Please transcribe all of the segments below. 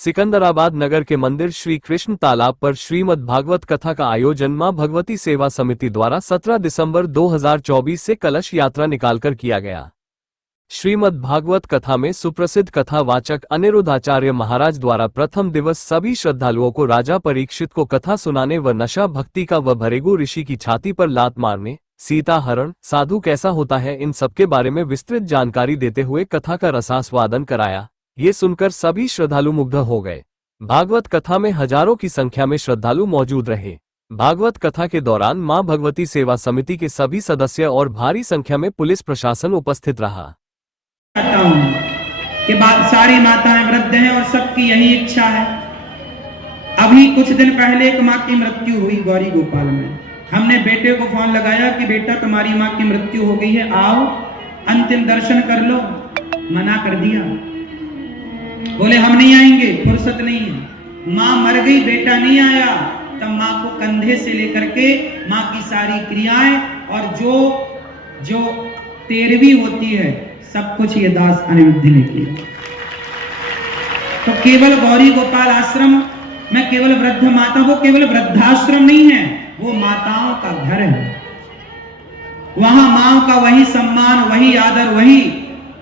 सिकंदराबाद नगर के मंदिर श्री कृष्ण तालाब पर श्रीमद् भागवत कथा का आयोजन मां भगवती सेवा समिति द्वारा 17 दिसंबर 2024 से कलश यात्रा निकालकर किया गया। श्रीमद् भागवत कथा में सुप्रसिद्ध कथावाचक अनिरुद्धाचार्य महाराज द्वारा प्रथम दिवस सभी श्रद्धालुओं को राजा परीक्षित को कथा सुनाने व नशा भक्ति का व भरेगु ऋषि की छाती पर लात मारने, सीता हरण, साधु कैसा होता है, इन सब के बारे में विस्तृत जानकारी देते हुए कथा का रसास्वादन कराया। ये सुनकर सभी श्रद्धालु मुग्ध हो गए। भागवत कथा में हजारों की संख्या में श्रद्धालु मौजूद रहे। भागवत कथा के दौरान मां भगवती सेवा समिति के सभी सदस्य और भारी संख्या में पुलिस प्रशासन उपस्थित रहा। कि सारी माताएं वृद्ध हैं और सबकी यही इच्छा है। अभी कुछ दिन पहले एक माँ की मृत्यु हुई गौरी गोपाल में। हमने बेटे को फोन लगाया कि बेटा तुम्हारी माँ की मृत्यु हो गई है, आओ अंतिम दर्शन कर लो। मना कर दिया, बोले हम नहीं आएंगे, फुर्सत नहीं है। माँ मर गई, बेटा नहीं आया, तब माँ को कंधे से लेकर के माँ की सारी क्रियाएं और जो तेरहवीं होती है सब कुछ ये दास अनिरुद्ध ने किया। तो केवल गौरी गोपाल आश्रम में केवल वृद्ध माता, वो केवल वृद्धाश्रम नहीं है, वो माताओं का घर है। वहां माओ का वही सम्मान, वही आदर, वही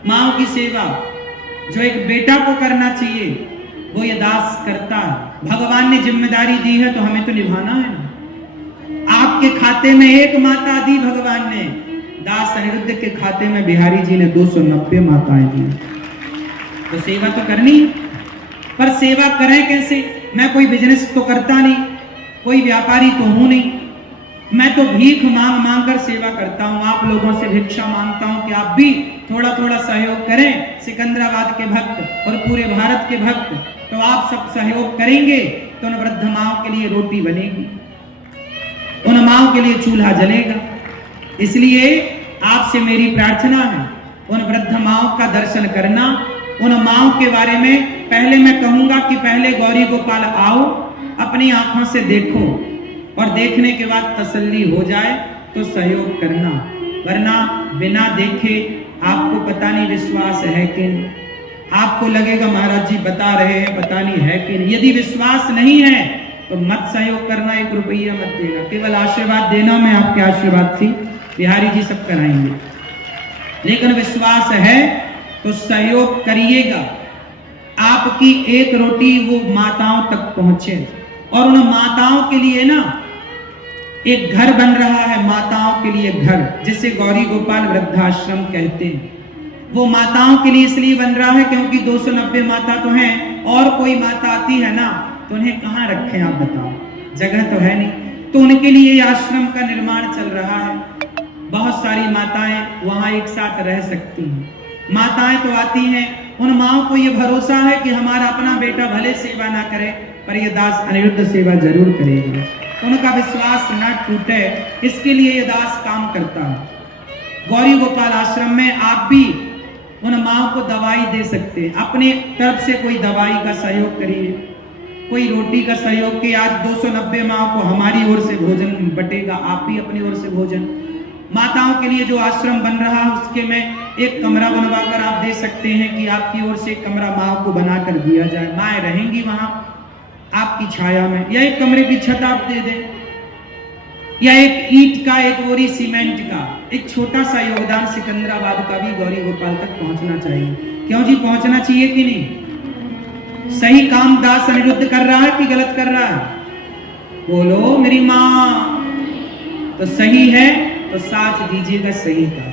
माओ की सेवा जो एक बेटा को करना चाहिए, वो ये दास करता है। भगवान ने जिम्मेदारी दी है तो हमें तो निभाना है ना। आपके खाते में एक माता दी भगवान ने, दास अनिरुद्ध के खाते में बिहारी जी ने 290 माताएं दी। तो सेवा तो करनी, पर सेवा करें कैसे? मैं कोई बिजनेस तो करता नहीं, कोई व्यापारी तो हूं नहीं, मैं तो भीख मांग मांग कर सेवा करता हूं। आप लोगों से भिक्षा मांगता हूं कि आप भी थोड़ा थोड़ा सहयोग करें। सिकंदराबाद के भक्त और पूरे भारत के भक्त, तो आप सब सहयोग करेंगे तो उन वृद्ध माओं के लिए रोटी बनेगी, उन माओं के लिए चूल्हा जलेगा। इसलिए आपसे मेरी प्रार्थना है, उन वृद्ध माओं का दर्शन करना। उन माओं के बारे में पहले मैं कहूंगा कि पहले गौरी गोपाल आओ, अपनी आंखों से देखो और देखने के बाद तसल्ली हो जाए तो सहयोग करना, वरना बिना देखे आपको पता नहीं विश्वास है कि नहीं। आपको लगेगा महाराज जी बता रहे हैं, पता नहीं है कि नहीं। यदि विश्वास नहीं है तो मत सहयोग करना, 1 रुपया मत देना, केवल आशीर्वाद देना। मैं आपके आशीर्वाद थी, बिहारी जी सब कराएंगे, लेकिन विश्वास है तो सहयोग करिएगा। आपकी एक रोटी वो माताओं तक पहुंचे, और उन माताओं के लिए ना एक घर बन रहा है, माताओं के लिए घर, जिसे गौरी गोपाल वृद्धाश्रम कहते हैं। वो माताओं के लिए इसलिए बन रहा है क्योंकि 290 माता तो हैं, और कोई माता आती है ना तो उन्हें कहाँ रखें आप बताओ, जगह तो है नहीं। तो उनके लिए आश्रम का निर्माण चल रहा है। बहुत सारी माताएं वहां एक साथ रह सकती हैं। माताएं तो आती हैं, उन माओं को ये भरोसा है कि हमारा अपना बेटा भले सेवा ना करे पर ये दास अनिरुद्ध सेवा जरूर करेगा। उनका विश्वास न टूटे, इसके लिए ये दास काम करता है। गौरी गोपाल आश्रम में आप भी उन माओं को दवाई दे सकते हैं। अपने तरफ से कोई दवाई का सहयोग करिए, कोई रोटी का सहयोग कि आज 290 माओं को हमारी ओर से भोजन बटेगा, आप भी अपनी ओर से भोजन। माताओं के लिए जो आश्रम बन रहा है उसके में एक कमरा बनवा कर आप दे सकते हैं कि आपकी ओर से एक कमरा माँ को बना कर दिया जाए। माएँ रहेंगी वहां आपकी छाया में, या एक कमरे की छत आप दे दें, या एक ईंट का, एक बोरी सीमेंट का, एक छोटा सा योगदान सिकंदराबाद का भी गौरी गोपाल तक पहुंचना चाहिए। क्यों जी, पहुंचना चाहिए कि नहीं? सही काम दास अनिरुद्ध कर रहा है कि गलत कर रहा है? बोलो मेरी माँ। तो सही है तो साथ दीजिएगा सही का,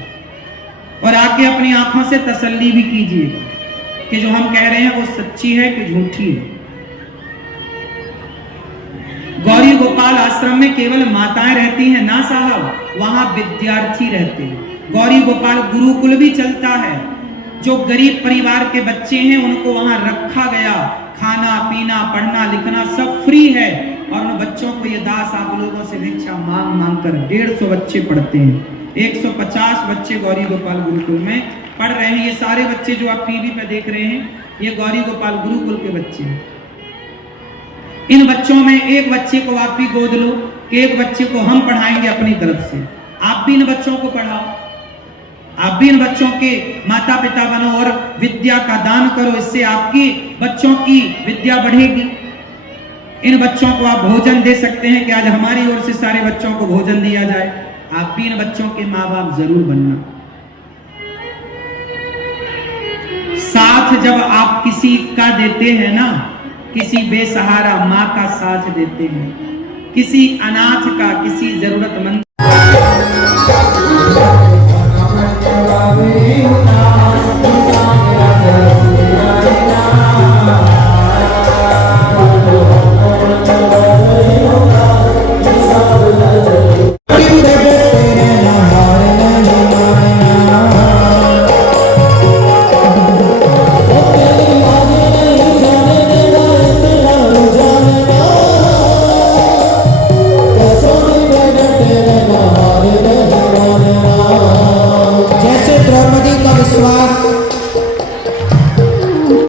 और आके अपनी आंखों से तसल्ली भी कीजिएगा कि जो हम कह रहे हैं वो सच्ची है कि झूठी है। गौरी गोपाल आश्रम में केवल माताएं रहती हैं ना साहब, वहां विद्यार्थी रहते हैं। गौरी गोपाल गुरुकुल भी चलता है। जो गरीब परिवार के बच्चे हैं उनको वहां रखा गया, खाना पीना पढ़ना लिखना सब फ्री है, और उन बच्चों को ये दास आप लोगों से भिक्षा मांग मांग कर 150 बच्चे पढ़ते हैं। 150 बच्चे गौरी गोपाल गुरुकुल में पढ़ रहे हैं। ये सारे बच्चे जो आप टीवी पे देख रहे हैं ये गौरी गोपाल गुरुकुल के बच्चे हैं। इन बच्चों में एक बच्चे को आप भी गोद लो कि एक बच्चे को हम पढ़ाएंगे अपनी तरफ से, आप भी इन बच्चों को पढ़ाओ। आप भी इन बच्चों के माता पिता बनो और विद्या का दान करो, इससे आपकी बच्चों की विद्या बढ़ेगी। इन बच्चों को आप भोजन दे सकते हैं कि आज हमारी ओर से सारे बच्चों को भोजन दिया जाए। आप भी इन बच्चों के माँ बाप जरूर बनना। साथ जब आप किसी का देते हैं ना, किसी बेसहारा माँ का साथ देते हैं, किसी अनाथ का, किसी जरूरतमंद